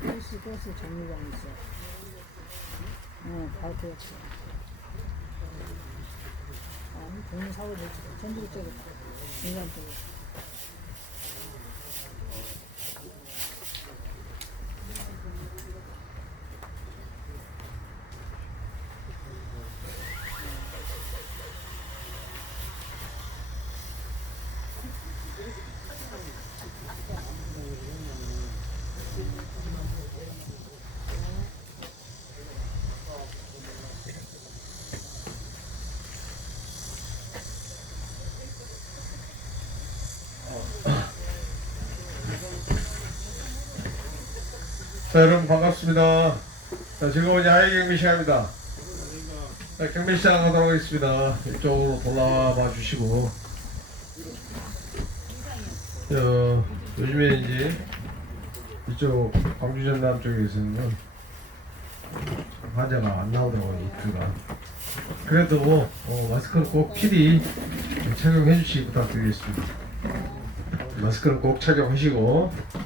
버스 버스 정류장 있어. 어, 바로 그렇지. 아니, 동네 사고 되지. 전부 쪽에 중간 쪽에. 자, 여러분 반갑습니다. 자, 즐거운 야외 경비 시간입니다. 자, 경비 시작하도록 하겠습니다. 이쪽으로 돌아봐 주시고. 저, 요즘에 이제 이쪽 광주 전남 쪽에서는 환자가 안 나오더라고요, 이틀간. 그래도 어, 마스크는 꼭 필히 착용해 주시기 부탁드리겠습니다. 마스크는 꼭 착용하시고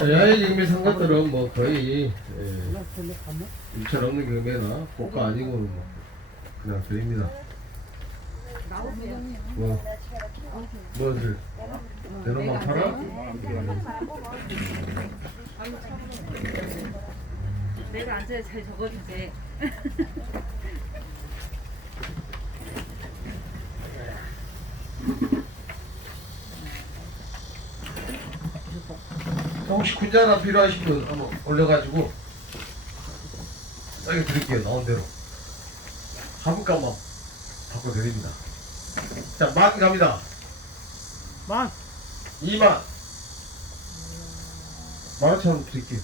야외 경비 상관들은 뭐 거의 예, 일천 없는 경매나 고가 아니고는 뭐 그냥 드립니다. 뭐 뭐를 내놓으면 팔아? 내가 앉아야 잘 적어주지. 혹시 군자 하나 필요하신 분 한번 올려가지고 싸게 드릴게요 나온 대로. 화물값만 바꿔드립니다. 자만 갑니다. 만! 2만. 만원천 드릴게요.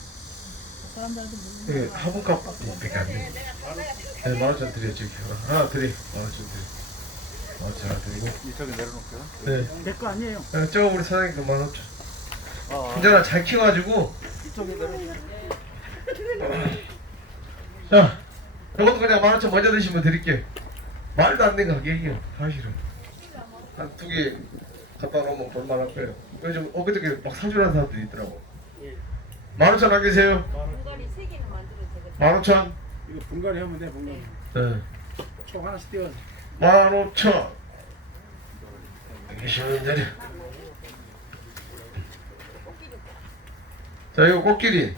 사람들한테 예, 화분값 밖에 안 돼요. 네, 만원천 드려요 지금. 하나 드려 만원천 드려 만원천 하나 드리고. 이쪽에 내려놓을게요. 네. 내 거 아니에요. 네, 저거 우리 사장님도 만원천 아, 군자나 잘 키워가지고. 자, 이것도 그냥 만 원천 먼저 드시면 드릴게요. 말도 안 되는 가격이에요, 사실은. 한 두 개 갖다 놓으면 볼만할 거예요. 요즘 엊그저께 막 사주라는 사람들이 있더라고. 만 원천 안 계세요? 분갈이 세 개는 만들어도 되거든. 만 오천? 이거 분갈이 하면 돼, 분갈이. 네. 총 하나씩 띄워. 만 오천. 계시면 되 자, 이거 꽃길이.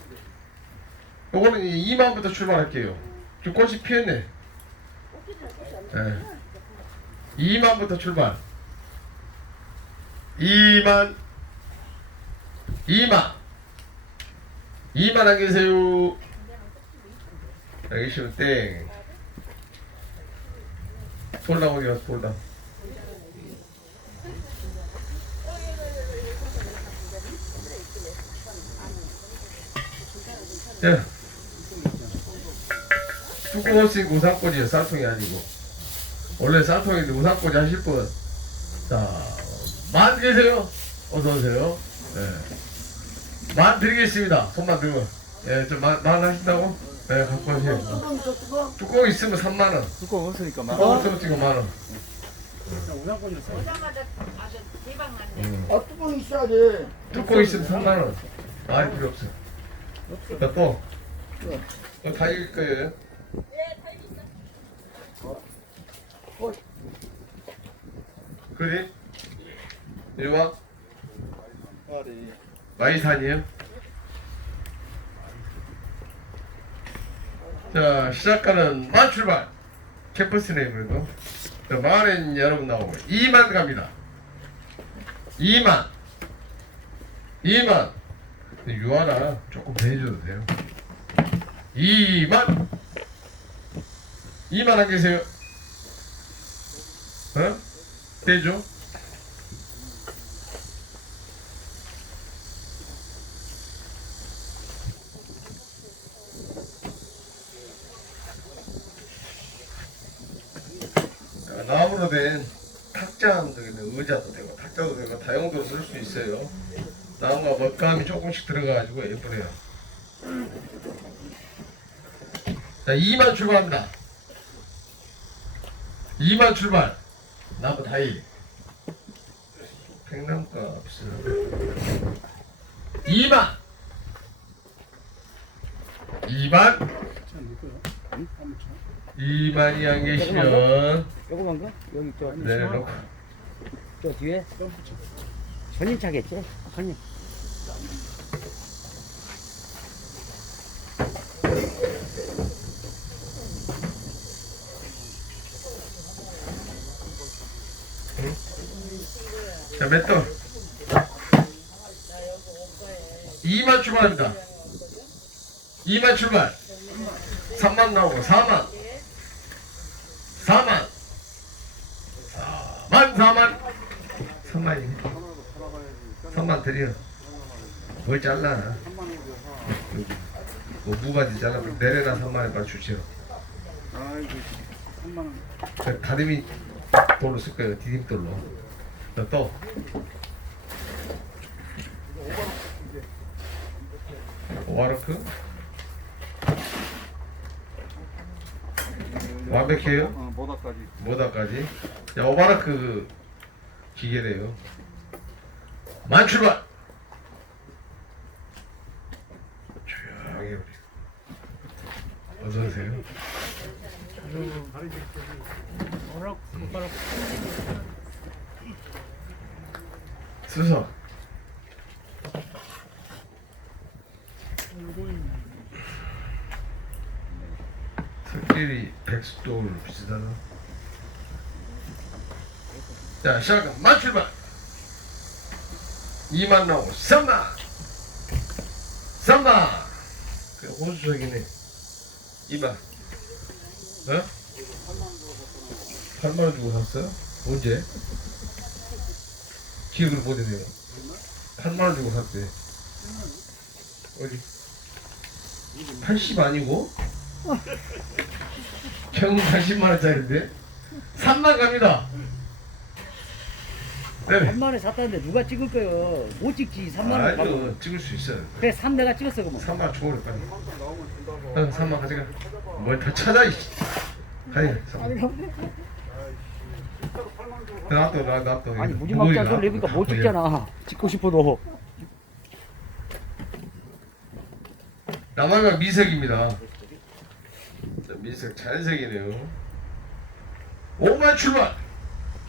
요거는 2만부터 출발할게요. 지금 꽃이 피었네. 네. 2만부터 출발. 2만. 2만. 2만 안 계세요. 자, 계시면 땡. 갔어, 솔당. 야. 뚜껑 없으니까 우산꽂이에요. 쌀통이 아니고. 원래 쌀통인데 우산꽂이 하실 분. 자, 만 계세요? 어서오세요. 네. 만 드리겠습니다. 손만 들고. 예, 좀 만, 만 하신다고? 네, 갖고 가세요. 뚜껑 있으면 3만원. 뚜껑 없으니까 막. 뚜껑 없으면 지금 만원. 오자마자 아주 대박 났네. 음. 아 뚜껑 있어야 돼. 뚜껑 있으면 3만원. 많이 필요 없어요. 자, 또. 이거 다 익을 거예요. 그래? 이리 와. 파리. 마이산이에요? 자, 시작하는 만 출발. 캠퍼스 네임으로. 자, 만엔 여러분 나오고 2만 갑니다. 2만. 2만. 유아라 조금 더 해줘도 돼요. 2만. 2만 안 계세요? 어? 되죠? 자, 나무로 된 탁자도 되고 의자도 되고 탁자도 되고 다용도로 쓸 수 있어요. 나무가 먹감이 조금씩 들어가가지고 예쁘네요. 자, 2만 출발합니다. 2만 출발. 나무 다이. 백남가 없어요. 2만 2만 참 이거요. 응? 한번 쳐. 2만이 안 계시면 조그만 거? 여기 저, 내려놓고 저 뒤에 점프 쳐. 전인차겠지? 전인. 자, 몇 돈? 2만 출발합니다. 2만 출발. 3만 나오고 4만. 4만. 4만 4만. 3만이네. 3만 드려. 뭘 잘라. 뭐 무가지 잘라. 내려놔 3만 원 빨리 주세요. 아이고. 3만 원. 그 가림이 돌로 쓸 거예요. 디딤돌로. 자, 또. 오바로크 완벽해요? 어, 모다까지. 뭐다까지? 야 오바로크 그 기계래요. 만 출발. 조용히 우리. 어서 오세요. 수석. 특별히 백숙도를 비슷하나? 자, 시작은 맞출발! 2만 나오고 3만! 3만! 그 호수적이네. 2만. 어? 8만 원 주고 샀어요? 언제? 기억을 못해내요. 8만원 주고 샀대. 어디? 80 아니고? 평균 80만원짜리인데? 3만 갑니다. 네. 3만 원에 샀다는데 누가 찍을 거요? 못 찍지. 3만 원. 받고. 아니요, 찍을 수 있어요. 그래 3 내가 찍었어 그러면. 3만 줘버려, 빨리. 어, 3만 가져가. 뭘다 찾아, 이씨. 가니, 3만. 놔, 놔둬. 아니 무지막지한. 소리 내니까 못 아, 찍잖아. 찍고 싶어도. 남아가 미색입니다. 자, 미색 자연색이네요. 5만 출발!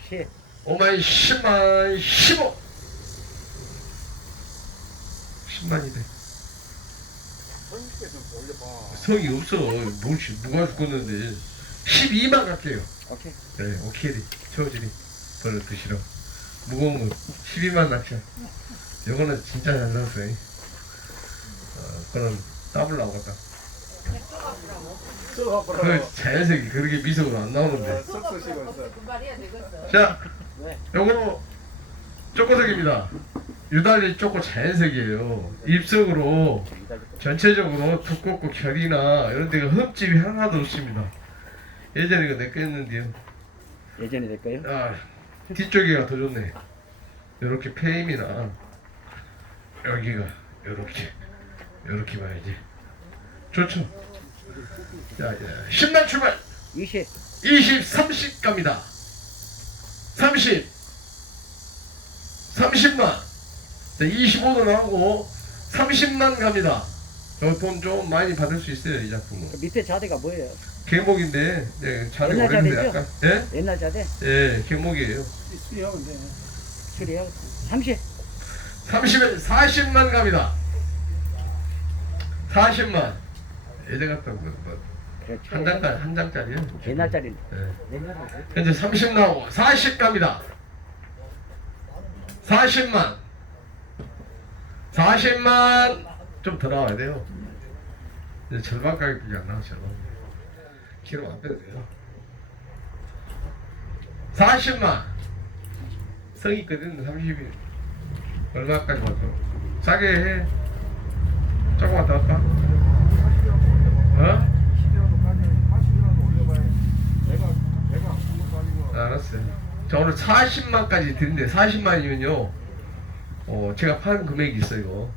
시. 5만 10만 15! 10만이 돼. 성이 없어. 뭐지, 누가 죽었는데. 12만 갈게요. 오케이. 네, 오케이. 채워지리. 벌을 드시러. 무거운 거 12만 낚시. 이거는 진짜 잘 나왔어요. 어, 그런 더블 나오겠다. 그 자연색이 그렇게 미소로 안 나오는데. 있어. 되겠어. 자, 왜? 요거 초코색입니다. 유달리 초코 자연색이에요. 입속으로 전체적으로 두껍고 결이나 이런 데가 흠집이 하나도 없습니다. 예전에 이거 내꺼 했는데요. 예전에 될까요? 아, 뒤쪽이가 더 좋네. 이렇게 페임이나 여기가 이렇게 이렇게 봐야지. 좋죠. 자, 자 10만 출발. 20. 20, 30 갑니다. 30, 30만. 자, 25도 나오고 30만 갑니다. 돈좀 많이 받을 수 있어요 이 작품은. 그 밑에 자대가 뭐예요? 계목인데 네, 자리 옛날 오래됐는데 아까 예 약간 예? 옛날 자대 예, 계목이에요. 수요 근데 네. 줄이요 30 30에 40만 갑니다. 40만. 예전 같다고 그렇죠 한 장짜리 한 장짜리요. 옛날 자리인데 예. 현재 30 나오고 40 갑니다. 40만. 40만 좀 더 나와야 돼요. 이제 절반 가격밖에 안 나오죠. 10kg 안 빼도 돼요. 40만. 성이 있거든, 30일. 얼마까지 왔어? 싸게 해. 조금 왔다 갔다. 어? 알았어요. 자, 오늘 40만까지 드린데, 40만이면요, 어, 제가 판 금액이 있어요, 이거.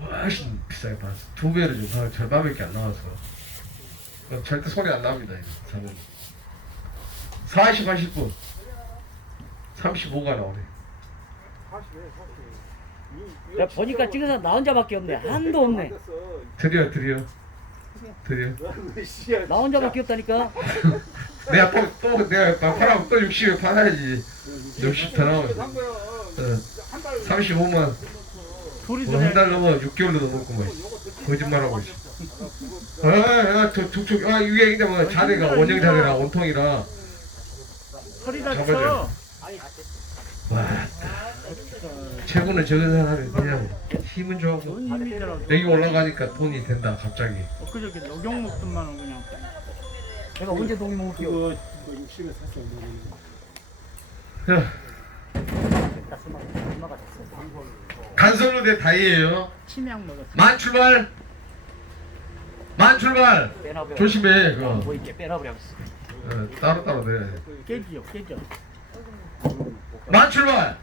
훨씬 비싸게 팔았어. 두 배로 지금 절반밖에 안 나와서. 절대 손이 안 납니다 이거 사면 40 하실 분 35가 나오네 40에 40. 내가 보니까 찍어서 나 혼자밖에 없네. 한도 없네. 드려 드려 드려 나 혼자밖에 없다니까. 내가 또, 또 내가 팔아고 또 60에 팔아야지 60더 나오면 한 거야. 어, 한달 35만 둘이서 한달 넘어 6개월도 넘었구만 거짓말하고 있어 아, 아, 저, 저, 저, 아, 이게 근데 뭐 자네가 원형 자네라 온통이라 허리 잡아줘요. 와 최고는 적은 사람이 그냥 힘은 좋고 힘이더라도 여기 올라가니까 돈이 된다 갑자기 엊그저께 녹용 먹던만은 그냥 내가 언제 동이 먹을게요. 그거 60에 샀어. 야, 얼마가 됐어. 간설로 대 다이에요 치약 먹었어. 만 출발 만 출발. 조심해 그거. 뭐 이렇게 빼놔버렸어. 어, 따로 따로 내야 돼. 깨지요, 깨져. 만 출발.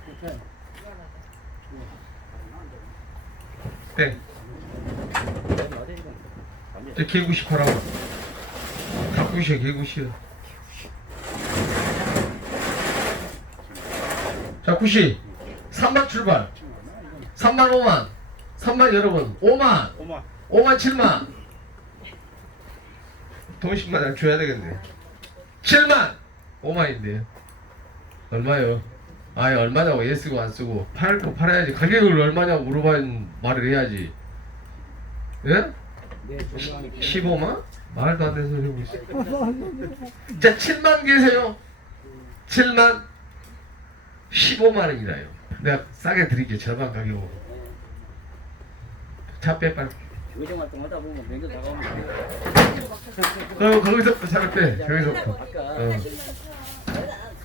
땡. 이제 개구시 팔아봐 닭구시야 개구시야. 자 구시. 3만 출발. 3만 5만. 3만 여러분 5만. 오마. 5만 7만 돈 10만 원 줘야 되겠네. 7만! 5만인데요 얼마요? 아니 얼마냐고 얘 쓰고 안 쓰고. 팔 거 팔아야지. 가격을 얼마냐고 물어봐야 말을 해야지. 예? 15만? 말도 안 되는 소리 하고 있어. 자 7만 계세요. 7만 15만 원이라요. 내가 싸게 드릴게 절반 가격으로. 차 빼 빨 리 요정 활동 하다 보면 명절 다가오면 어, 거기서부터 차를 빼. 거기서부터. 아까 어.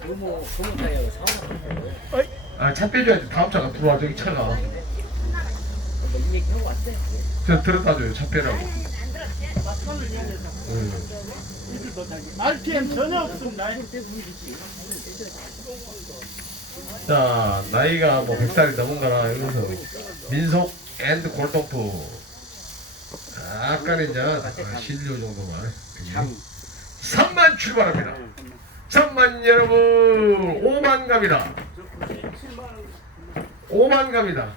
부모 부모 사이에 사오나 아, 차 빼줘야지. 다음 차가 들어와. 저기 차가. 뭐이 얘기 하고 왔대. 저 들었다 줘요. 차 빼라고. 응. RPM 전혀 없습니다. 자, 나이가 뭐 100살이 넘은 거라 이러면서 민속 앤드 골동프. 약간 이제 아, 신료 정도만. 3만 출발합니다. 3만 여러분 5만 갑니다. 5만 갑니다.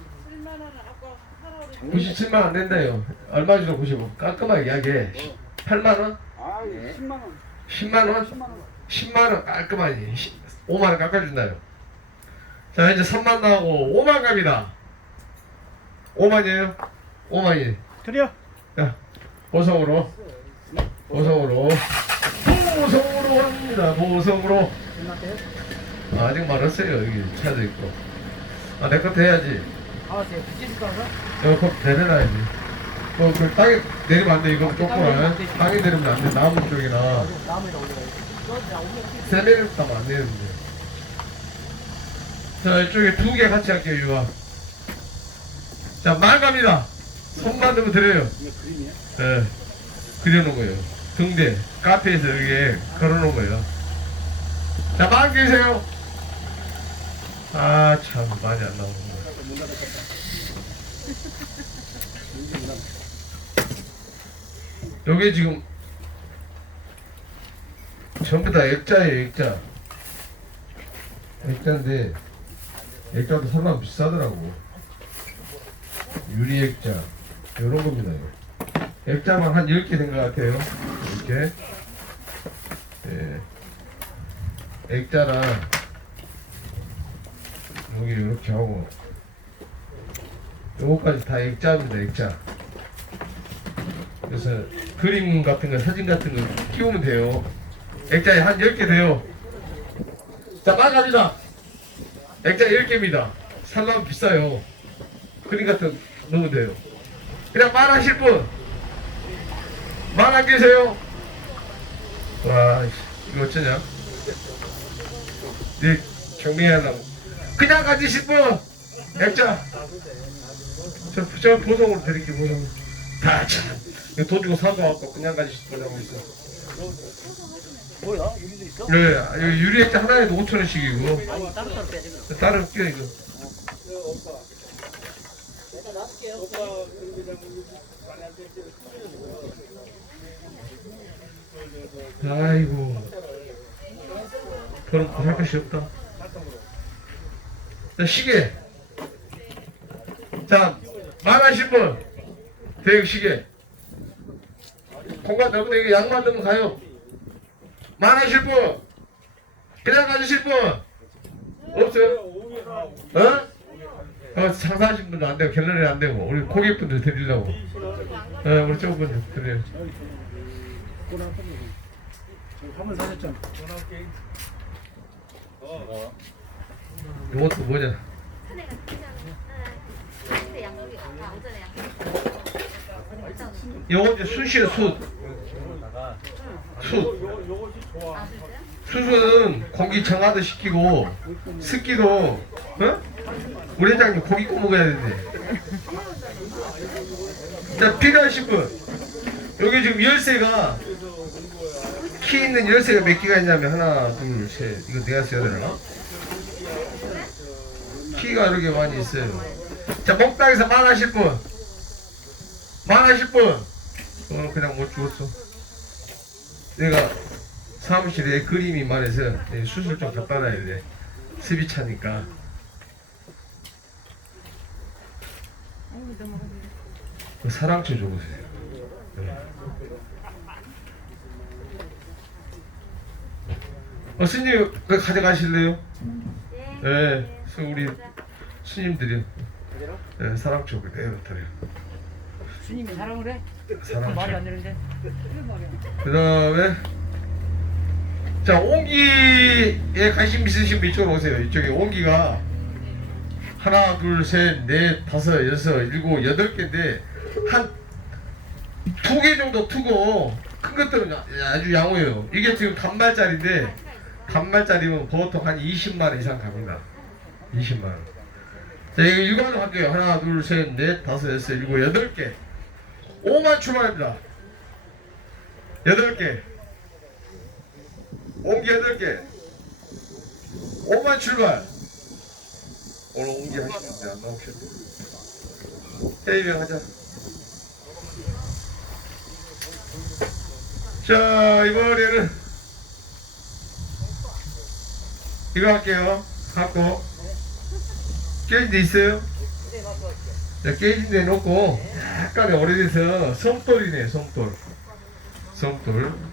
97만 안 된다요. 얼마 주로 95? 깔끔하게 이야기해. 8만 원? 아, 네. 10만 원. 10만 원? 10만 원 깔끔하게 5만 원 깎아준다요. 자 이제 3만 나오고 5만 갑니다. 5만이에요? 5만이. 드려. 자 보성으로 보성으로 보성으로 갑니다. 보성으로. 아, 아직 멀었어요. 여기 차도 있고. 아 내 것도 해야지. 아, 제가 붙이실 거라서? 이거 꼭 내려놔야지. 뭐, 그 땅에 내리면 안 돼. 이거 조그만. 땅에 내리면 안 돼. 나무 쪽이나. 나무에다 올려가지고. 세 내리면 따면 안 되는데. 자, 이쪽에 두 개 같이 할게요, 유아. 자, 말 갑니다. 손만 들면 드려요. 예. 그려놓은 거예요. 등대. 카페에서 여기에 걸어놓은 거예요. 자, 만 계세요. 아, 참, 많이 안 거. 요게 지금 전부 다 액자예요, 액자. 액자인데 액자도 상당 비싸더라고. 유리 액자 요런 겁니다. 액자만 한 10개 된 것 같아요. 이렇게. 예. 액자랑 여기 이렇게 하고 요거까지 다 액자입니다, 액자. 그래서 그림 같은 거, 사진 같은 거 끼우면 돼요. 액자에 한 10개 돼요. 자, 마감이다. 액자 10개입니다. 살라면 비싸요. 그림 같은 거 넣으면 돼요. 그냥 말하실 분. 말 안 계세요? 와, 씨, 이거 어쩌냐? 네, 정리하려고. 그냥 가지실 분. 액자. 저, 저 보성으로 드릴게요, 보성. 다 참. 이거 돈 주고 사줘갖고 그냥 가지실 분하고 있어. 뭐야? 유리도 있어? 네, 여기 유리 액자 하나에도 5천 원씩이고 아니, 따로따로 빼야 되거든. 따로 끼워 이거. 아이고, 그럼 할 것이 없다. 자, 시계. 자, 만하신 분. 대역 시계. 공간 넓은데 이거 양 만들면 가요. 만하실 분. 그냥 가주실 분. 없어요? 어? 어, 장사하신 분도 안 되고, 갤러리 안 되고, 우리 고객분들 드리려고. 어, 우리 저분 드려요. 한번 사셨잖아. 이것도 뭐냐? 요거 이제 숯이에요, 숯. 숯. 숯은 고기 정화도 시키고, 습기도, 어? 우리 회장님 고기 구워 먹어야 되는데. 자, 필요하신 분. 여기 지금 열쇠가, 키 있는 열쇠가 몇 개가 있냐면, 하나, 둘, 셋. 이거 내가 써야 되나? 키가 이렇게 많이 있어요. 자, 목당에서 말하실 분. 말하실 분. 어, 그냥 못 죽었어. 내가 사무실에 그림이 많아서 내 수술 좀 갖다 놔야 돼. 습이 차니까. 그 사랑채 줘보세요. 네. 어, 스님, 그 가져가실래요? 네, 그 우리 스님들이 네, 사랑채 오게 내려드려요. 스님이 사랑을 해? 사랑채. 말이 안 되는데. 그 다음에 자 옹기에 관심 있으신 분 이쪽으로 오세요. 이쪽에 옹기가 하나 둘 셋 넷 다섯 여섯 일곱 여덟 개인데 한 두 개 정도 투고 큰 것들은 아- 아주 양호해요. 이게 지금 단말짜리인데 단말짜리면 보통 한 20만 원 이상 갑니다. 20만 원 자 이거 일관으로 할게요. 하나 둘 셋 넷 다섯 여섯 일곱 여덟 개. 5만 출발합니다. 여덟 개. 옹기 여덟 개. 5만 출발. 오늘 옹기 하시는데 안 나오셨네. 회의명 하자. 자, 이번에는 이거 할게요. 갖고. 깨진 데 있어요? 자, 깨진 데 놓고 약간 오래돼서 솜돌이네, 솜돌. 솜돌.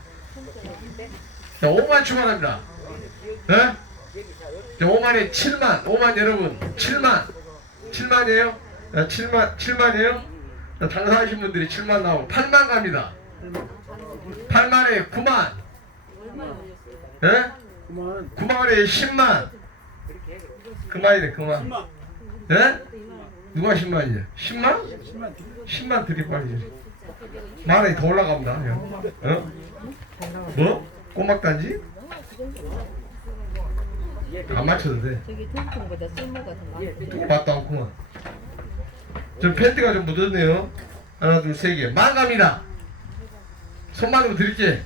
자, 5만 출발합니다. 네? 자, 5만에 7만, 5만 여러분, 7만. 7만이에요? 자, 7만, 7만이에요? 자, 당사하신 분들이 7만 나오고 8만 갑니다. 8만에 9만. 예? 그만. 9만에 10만. 그만이네, 그만. 예? 누가 10만이냐? 10만? 10만 드리 빨리. 만 원이 더 올라갑니다. 형. 어? 뭐? 꼬막단지? 안 맞춰도 돼. 저기 통통보다 쓸모가 더 많고. 또 맞도 않구만. 저 팬티가 좀 묻었네요. 하나, 둘, 세 개. 만 갑니다. 손만으로 드릴게.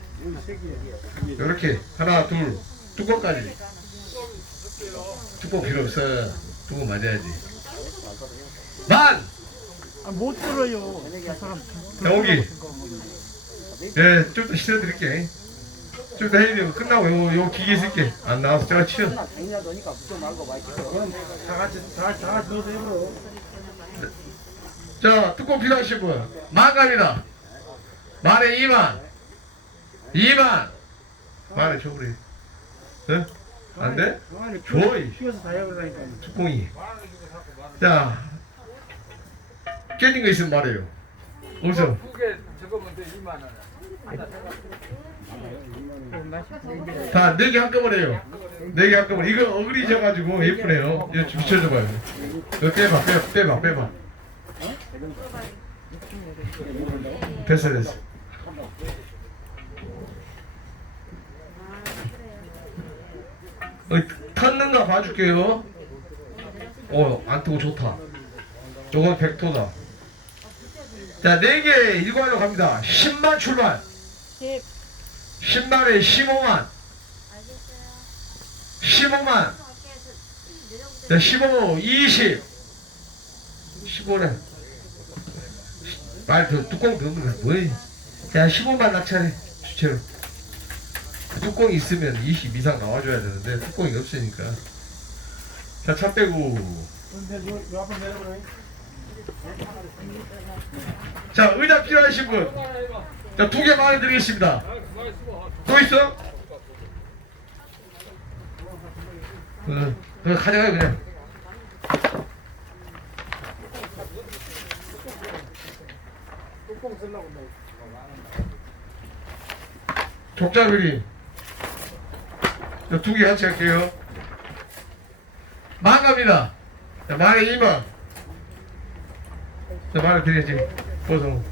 이렇게. 하나, 둘. 뚜껑까지. 뚜껑 필요 없어. 뚜껑 맞아야지. 만! 아, 못 들어요. 저 사람. 자, 오기. 예, 좀 더 실어드릴게. 좀더 해야 끝나고 요, 요 기계 쓸게. 안 나와서 제가 치워. 다 같이 다, 다 같이 넣어서 해버려. 자, 뚜껑 필요하신 분. 만 갑니다. 만에 2만. 2만. 만에 줘버려. 네? 안 돼? 가만히 줘, 이 휘어서 다 해버리니까. 뚜껑이. 자, 깨진 거 있으면 말해요. 어디서? 두개 적으면 돼 2만 원. 다, 네 개 한꺼번에 해요. 네 개 한꺼번에. 이거 어그리져가지고 예쁘네요. 이거 좀 비춰줘봐요. 이거 빼봐, 빼봐, 빼봐, 빼봐. 됐어, 됐어. 어, 탔는가 봐줄게요. 어, 안 뜨고 좋다. 요건 백토다. 자, 네개 일관으로 갑니다. 10만 출발. 10만에 15만. 15만. 자, 15, 20. 15래. 말 더, 뚜껑 거야. 뭐해. 야, 15만 낙찰해. 주체로. 뚜껑이 있으면 20 이상 나와줘야 되는데, 뚜껑이 없으니까. 자, 차 빼고. 자, 의자 필요하신 분. 자, 두개 마음에 드리겠습니다. 또 있어? 응, 그거 가져가요, 그냥. 족자비리. 두개 같이 할게요. 만 갑니다. 자, 만에 2만. 자, 만에 드려야지. 보성.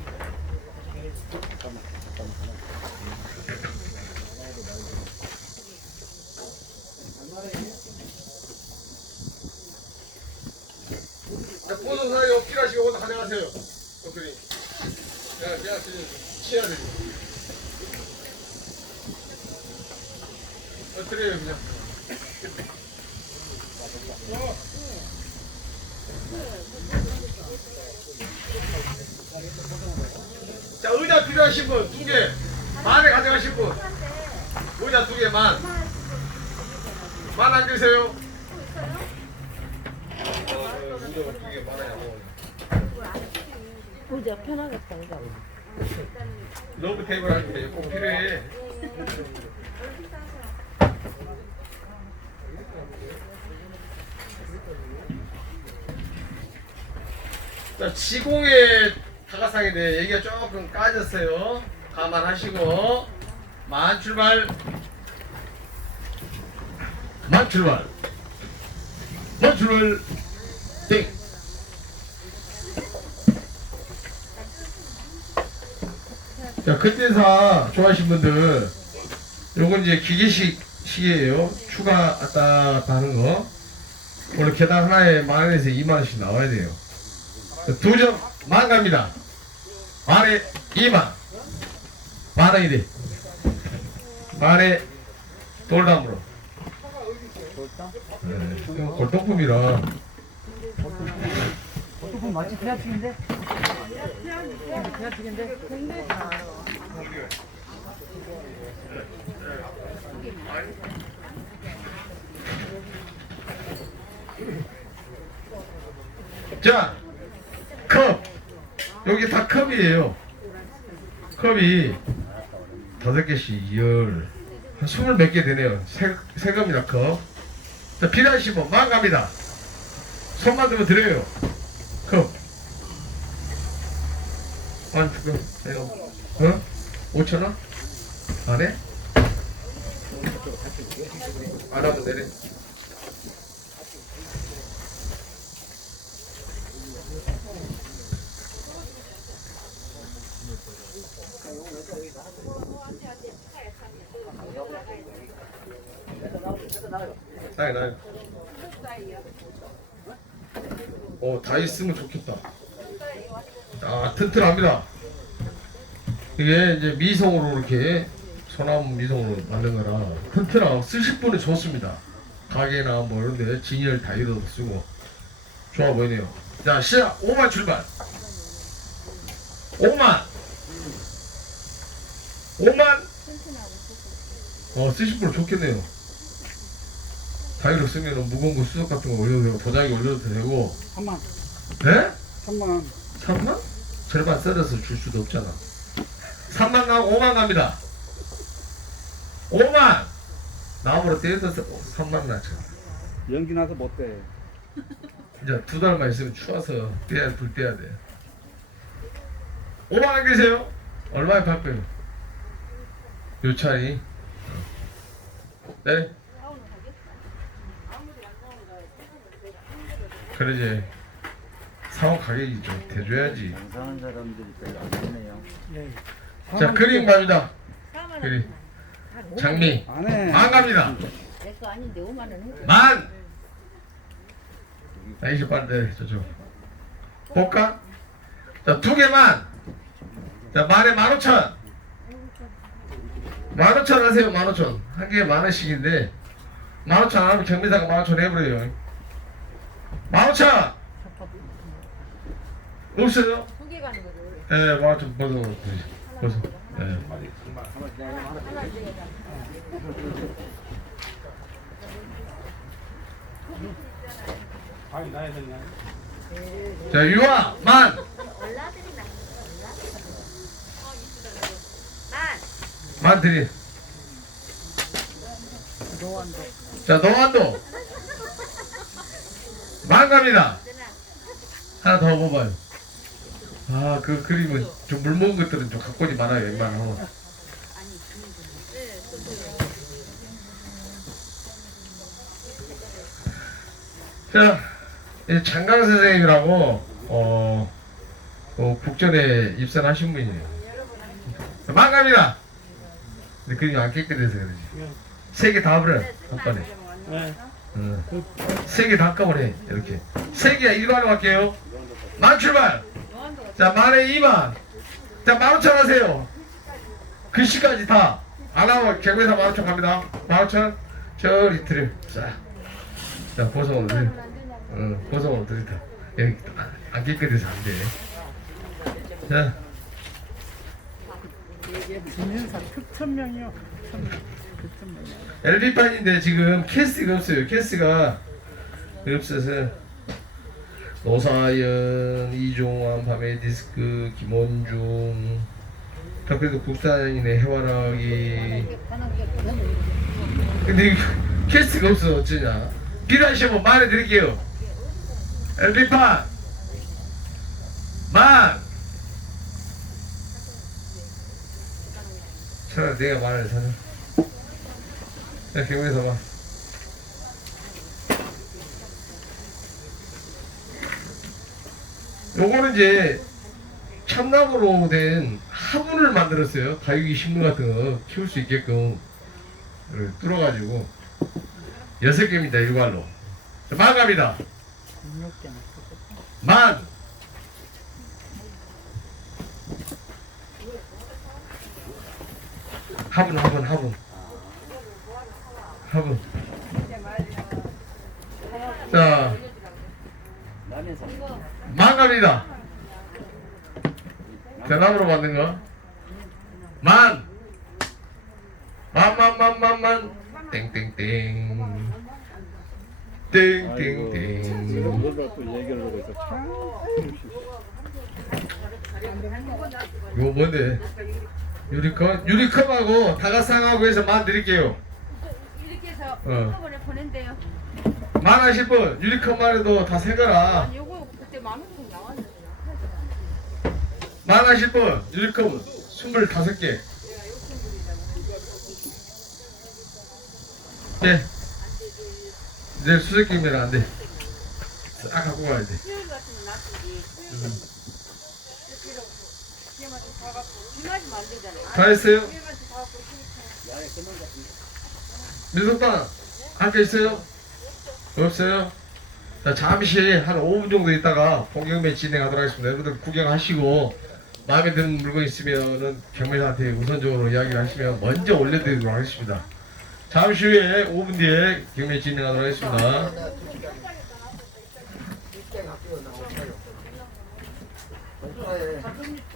자, 보성 사이 어필 가져가세요. 어필이. 야, 야, 치야 돼. 어, 드려요, 그냥. 자, 의자 필요하신 분, 두 개. 만에 가져가신 분. 의자 두 개, 만. 만 안 계세요? 의자 편하겠다 이거. 러브 테이블 할때 꼭 필요해. 자, 지공의 타가상에 대해 얘기가 조금 까졌어요. 감안하시고 만 출발. 만 출발. 만 출발. 땡. 자, 근대사 좋아하시는 분들, 요건 이제 기계식 시계예요. 추가 왔다 갔다 하는 거. 원래 계단 하나에 만 원에서 2만 원씩 나와야 돼요. 두점만 갑니다. 만에 2만. 만 원이 돼. 만에 돌담으로. 네, 골동품이라. 조금 마치 태아축인데? 태아축인데? 자, 컵. 여기 다 컵이에요. 컵이 다섯 개씩 열, 한 스물 몇 개 되네요. 세, 세 겁니다, 컵. 자, 필요하신 분, 만 갑니다. 손만 들면 드려요. 컵. 만 주고, 내가, 어? 5천 원? 안 해? 안 하면 내려. 나이 나이. 어, 다 있으면 좋겠다. 아, 튼튼합니다. 이게 이제 미성으로 이렇게 소나무 미성으로 만든 거라 튼튼하고 쓰실 분은 좋습니다. 가게나 뭐 이런 데 진열 다이로도 쓰고 좋아 보이네요. 자, 시작. 5만 출발. 5만. 5만. 어, 쓰실 분은 좋겠네요. 다이로 쓰면 무거운 거 수석 같은 거 올려도 되고 도자기 올려도 되고 3만 네? 3만 3만? 절반 썰어서 줄 수도 없잖아 3만 가고 5만 갑니다 5만 나무로 떼어서 3만 나죠 연기 나서 못돼 이제 두 달만 있으면 추워서 떼야 불 떼야 돼 5만 원 계세요? 얼마에 팔 거예요? 요 차이 네? 그러지 상호 가격이 좀 대줘야지. 장사하는 사람들이 별로 안 되네요. 자 그림 갑니다. 그림. 장미. 안 해 만 갑니다. 내거 아닌데 5만 원 해. 만. 자, 이제 빨리 저쪽. 볼까? 자, 두 개만. 자, 만에 만 오천. 만 오천 하세요, 만 오천. 한 개에 만 원씩인데 만 오천 안 하면 경매사가 만 오천 해버려요 만 오천 없어요? 예, 만 오천 벌써 벌써. 되냐 자 유아 만! 만 드리. 자 노안도. 만 갑니다 하나 더 뽑아요 아 그 그림은 좀 물 먹은 것들은 좀 갖고지 말아요 웬만하면 자, 이 장강 선생님이라고 어, 어, 국전에 입선하신 분이에요. 반갑니다. 근데 그림이 안 깨끗해서 그러지. 세 개 다 버려 한 번에. 네. 세개 다 까버려 이렇게. 세개 일반으로 할게요. 만 출발. 자 만에 2만. 자 만오천 하세요. 글씨까지 다. 안 하면 개구에서 만오천 갑니다. 만오천. 저 리트를. 자. 자 보성으로 드려. 응 보성으로 드리다. 여기 안 깨끗해서 안 돼. 자. 진행사 특천명이요. LP판인데 지금 캐스가 없어요. 캐스가 없어서? 노사연, 이종환, 밤의 디스크, 김원중. 다 그래도 국산인의 해와라기 근데 캐스가 없어 어쩌냐? 필요하시면 말해드릴게요. LP판. 만 차라리 내가 말을 사자 야, 경에서 봐. 요거는 이제 참나무로 된 화분을 만들었어요. 다육이 식물 같은 거 키울 수 있게끔 뚫어가지고 여섯 개입니다. 일괄로. 자, 만 갑니다. 만. 화분, 화분, 화분. 화분. 자, 만갑니다. 대나무로 만든 거. 만. 만, 만, 만, 만, 만. 땡땡땡. 땡땡땡. 이걸 또 얘기를 하고 있어. 참. 이거 뭔데? 유리컵? 유리컵하고 다가상하고 해서 만 드릴게요. 해서 어. 한꺼번에 보낸대요. 만 하실 분, 유리컵만 해도 다 새거라. 아니 요거 그때 만 원씩 나왔는데. 만 하실 분, 유리컵 25개. 네. 이제 수색기면 안 돼. 싹 갖고 가야 돼. 수요일 같으면 되잖아요. 다 했어요? 민석방, 함께 있어요? 없어요? 자, 잠시 한 5분 정도 있다가 본경매 진행하도록 하겠습니다. 여러분들 구경하시고 마음에 드는 물건 있으면은 경매사한테 우선적으로 이야기를 하시면 먼저 올려드리도록 하겠습니다. 잠시 후에 5분 뒤에 경매 진행하도록 하겠습니다. 네.